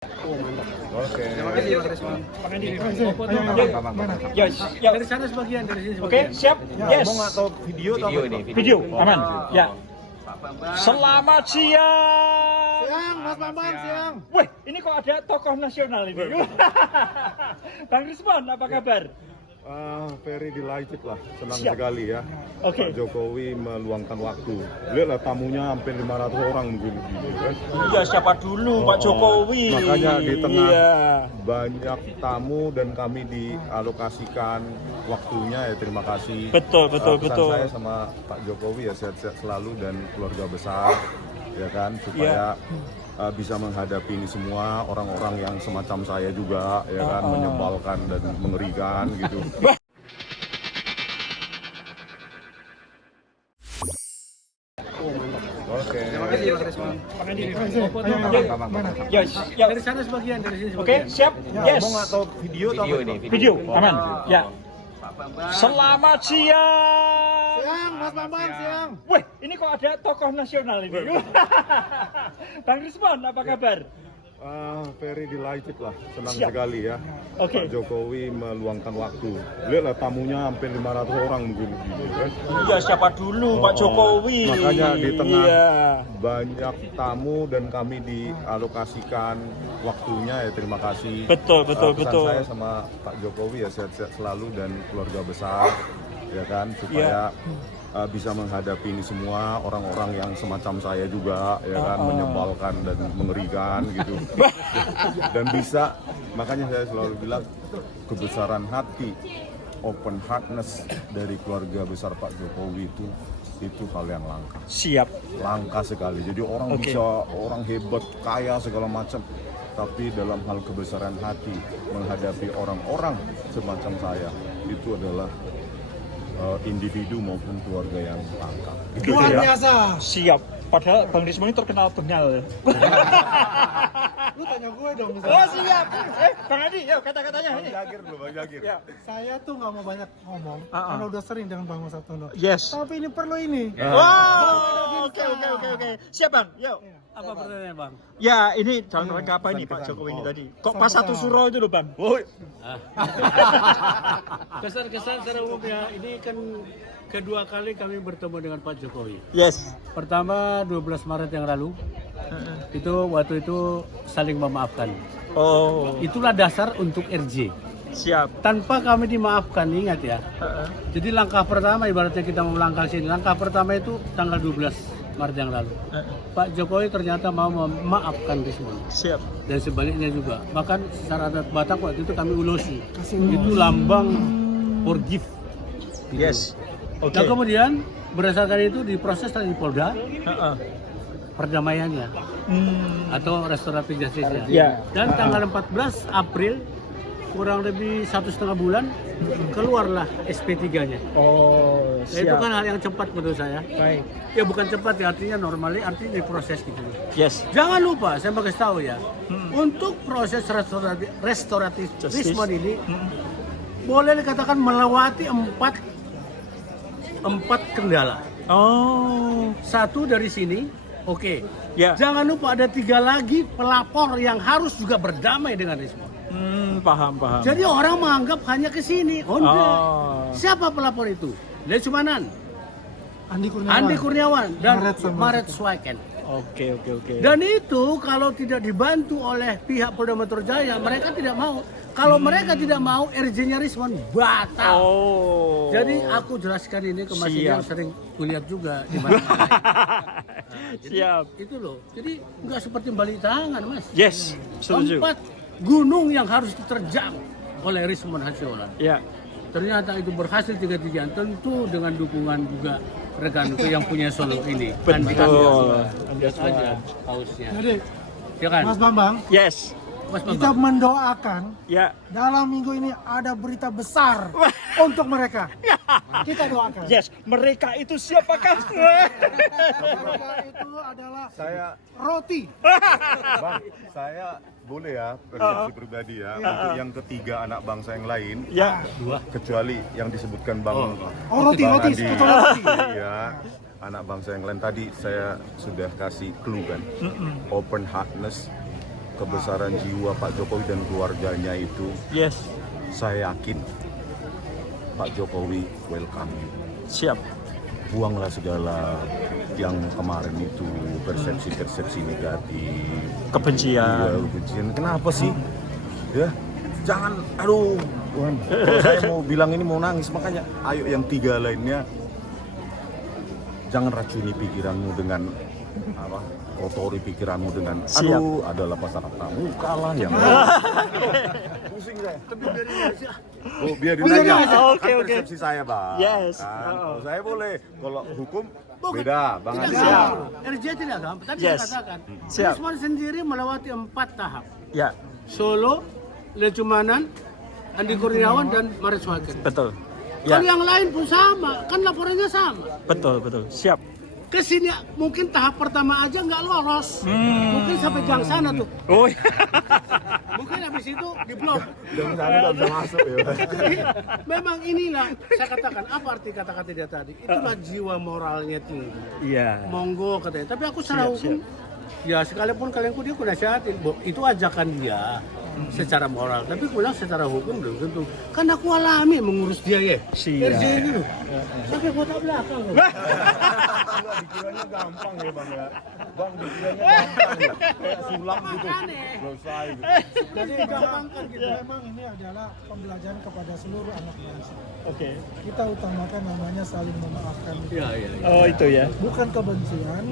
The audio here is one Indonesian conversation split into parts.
Oh, mantap. Oke. Terima kasih Pak Risman. Bang Andi. Mana? Yes, ya. Dari sana sebagian, dari sini Oke, sebagian. siap. Yes. Ngomong atau video atau Video apa? ini, Video, Oh, aman. video. Ya. Pak Bambang. Selamat siang. Siang, Mas Bambang, siang. Wih, ini kok ada tokoh nasional ini. Bang Risman, apa kabar? Very delighted lah, senang Siap. sekali ya. Oke. Pak Jokowi meluangkan waktu. Lihatlah tamunya hampir 500 orang mungkin. Kan? Iya, siapa dulu Pak Jokowi? Makanya di tengah Iya. banyak tamu dan kami dialokasikan waktunya ya, terima kasih. Betul, Pesan betul. saya sama Pak Jokowi ya sehat-sehat selalu dan keluarga besar ya kan supaya bisa menghadapi ini semua orang-orang yang semacam saya juga ya kan menyebalkan dan mengerikan gitu. Oh, mantap. Oke. Terima kasih Pak Risman. Bang Andi. Mana? Yes, ya. Dari sana sebagian, dari sini Oke, sebagian. siap. Yes. Ngomong atau video atau Video apa? ini, Video, aman. Ya. Pak Bambang. Selamat siang. Siang, Mas Bambang, siang. Wih, ini kok ada tokoh nasional ini. Bang Risman, apa kabar? Very delighted lah, senang Siap. sekali ya. Oke. Pak Jokowi meluangkan waktu. Lihatlah tamunya hampir 500 orang mungkin. Kan? Iya, siapa dulu Pak Jokowi? Makanya di tengah Iya. banyak tamu dan kami dialokasikan waktunya ya, terima kasih. Betul, Pesan saya sama Pak Jokowi ya sehat-sehat selalu dan keluarga besar ya kan supaya bisa menghadapi ini semua orang-orang yang semacam saya juga ya kan menyebalkan dan mengerikan gitu. Dan bisa, makanya saya selalu bilang kebesaran hati, open heartness dari keluarga besar Pak Jokowi itu hal yang langka. Siap. Langka sekali. Jadi orang Oke. bisa, orang hebat, kaya segala macam, tapi dalam hal kebesaran hati menghadapi orang-orang semacam saya itu adalah individu maupun keluarga yang langka. Gitu Luar ya. biasa. Siap. Padahal Bang Risman ini terkenal bengal. Lu tanya gue dong. Oh, siap. Bang Adi, yuk kata-katanya ini. Jagir dulu, Bang Jagir. Ya. Saya tuh nggak mau banyak ngomong karena udah sering dengan Bang Mas Sabtono. Yes. Tapi ini perlu ini. Wow. Oke. Siap, Bang. Yuk. Apa pertanyaannya, Bang? Ya, ini dalam rangka apa ini Pak Jokowi ini tadi? Kok pas satu suro itu loh, Bang? Woi, Kesan-kesan secara umumnya, ini kan kedua kali kami bertemu dengan Pak Jokowi. Yes. Pertama 12 Maret yang lalu, waktu itu saling memaafkan. Oh, Itulah dasar untuk RJ. siap. Tanpa kami dimaafkan, ingat ya. Jadi langkah pertama, ibaratnya kita mau melangkah sini, langkah pertama itu tanggal 12 Maret yang lalu. Pak Jokowi ternyata mau memaafkan Rismon. Siap. Dan sebaliknya juga. Bahkan secara adat Batak waktu itu kami ulosi. Itu lambang forgive. Gitu. Yes. Oke. Nah kemudian berdasarkan itu diproses di Polda perdamaiannya atau restoratif justice-nya. Ya. Dan tanggal 14 April kurang lebih 1,5 bulan keluarlah SP3-nya. Oh, Nah, itu kan hal yang cepat menurut saya. Baik. Ya bukan cepat ya, artinya normally artinya diproses gitu. Yes. Jangan lupa, saya mau kasih tahu ya, untuk proses restoratif Justice. Rismon ini boleh dikatakan melewati empat kendala. Oh. Satu dari sini, oke. Ya. Jangan lupa ada 3 lagi pelapor yang harus juga berdamai dengan Rismon. Paham. Jadi orang menganggap hanya ke sini. Oh enggak. Oh. Siapa pelapor itu? Lesumanan, Andi Kurniawan. Andi Kurniawan dan Maret Maret Swaken. Oke. Dan itu kalau tidak dibantu oleh pihak Polda Metro Jaya, mereka tidak mau. Kalau mereka tidak mau, RJ-nya Rismon batal. Oh. Jadi aku jelaskan ini ke Mas Siap. yang sering kulihat juga di mana-mana. Siap. Itu loh. Jadi nggak seperti balik tangan, Mas. Yes. Setuju. 4 gunung yang harus diterjang oleh Rismon Hasiolan. Ya. Ternyata itu berhasil 3-3. Tentu dengan dukungan juga rekanku yang punya Solo ini. Betul. Lihat aja pausnya. Jadi Ya kan? Mas Bambang, Yes. Mas kita Bambang. mendoakan Ya. dalam minggu ini ada berita besar untuk mereka. Kita doakan. Yes. Mereka itu siapakah? Mereka itu adalah saya roti. Bang, saya boleh ya persepsi pribadi ya untuk yang ketiga anak bangsa yang lain Ya. kecuali yang disebutkan Bang Roti, Bang roti, Andi. kecuali roti. Iya, anak bangsa yang lain tadi saya sudah kasih clue kan, open heartness, kebesaran jiwa Pak Jokowi dan keluarganya itu, Yes. saya yakin Pak Jokowi welcome you. Siap. Buanglah segala yang kemarin itu persepsi-persepsi negatif, Kebencian. kebencian. Kenapa sih? Ya, jangan, aduh, Tuhan. Kalau saya mau bilang ini mau nangis, makanya ayo yang 3 lainnya jangan racuni pikiranmu dengan apa? Kotori pikiranmu dengan aduh, adalah pasar pramuka lah yang pusing saya. Tapi dari sih, Oh, biarin Oh, iya, aja. iya. Kan Oke, oke. persepsi saya, Bang. Yes. Kan? Oh. Kalau saya boleh, kalau hukum bukan, beda, Bang tidak Andi. Siap. gampang. RJ tidak gampang, tapi Yes. saya katakan, Siap. Risman sendiri melewati 4 tahap. Ya, Solo, Lecumanan, Andi Kurniawan, dan Maris Wagen. betul. Kalau Ya, yang lain pun sama, kan laporannya sama. betul, betul. Siap. Kesini mungkin tahap pertama aja nggak lolos, mungkin sampai gang sana tuh, Oh, mungkin habis itu diblok. Jangan sana nggak bisa masuk ya. Jadi memang inilah saya katakan apa arti kata-kata dia tadi, itulah jiwa moralnya tinggi. iya. Monggo katanya, tapi aku secara Siap, hukum ya sekalipun kalian dia aku nasihatin, itu ajakan dia secara moral, tapi pulang secara hukum belum tentu. Kan aku alami mengurus dia ya. Siap. RJ ini loh, sampai kota belakang loh. Enggak, dikiranya gampang ya, Bang ya. Bang, dikiranya gampang ya. Kayak sulap gitu. Makanya. Selesai gitu. Jadi gampangkan gitu. Memang ini adalah pembelajaran kepada seluruh anak bangsa. Oke. Kita utamakan namanya saling memaafkan. Iya, iya. Oh, itu ya. Bukan kebencian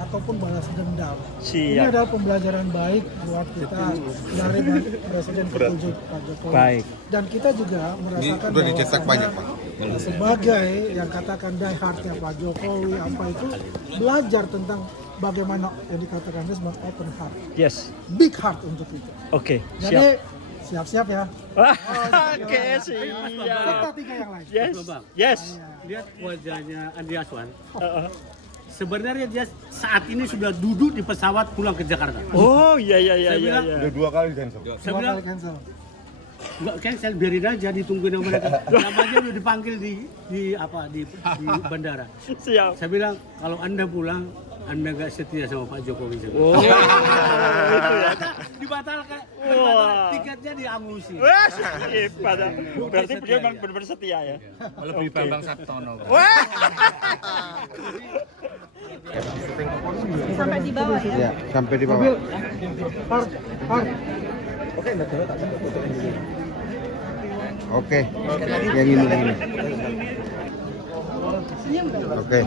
ataupun balas dendam. Ini Siap. adalah pembelajaran baik buat kita dari Presiden ke-7 Pak Jokowi. Baik. Dan kita juga merasakan udah dicetak banyak, bahwasannya sebagai yang katakan die hardnya Pak Jokowi apa itu belajar tentang bagaimana yang dikatakan Risman open heart, Yes. big heart untuk itu. Oke, siap. Jadi siap-siap ya. Oke, Serta siap. 3 yang lain. Yes. Bang. Yes. Lihat wajahnya Andi Aswan. Sebenarnya dia saat ini sudah duduk di pesawat pulang ke Jakarta. Oh, iya iya iya Saya iya. bilang, iya. Udah 2 kali cancel. Saya Dua bilang, kali cancel. nggak cancel, biarin aja ditungguin sama mereka. Namanya udah dipanggil di bandara. Siap. Saya bilang kalau Anda pulang, Anda nggak setia sama Pak Jokowi. Oh, itu ya. Dibatalkan, Wah. tiketnya diangusi. Wah, hebat. Berarti setia beliau memang dia. benar-benar setia ya. Melebihi Bambang Sabtono. Wah. Sampai di bawah ya. Ya, sampai di bawah. Mobil. Hard. Oke. Yang ini. Oke.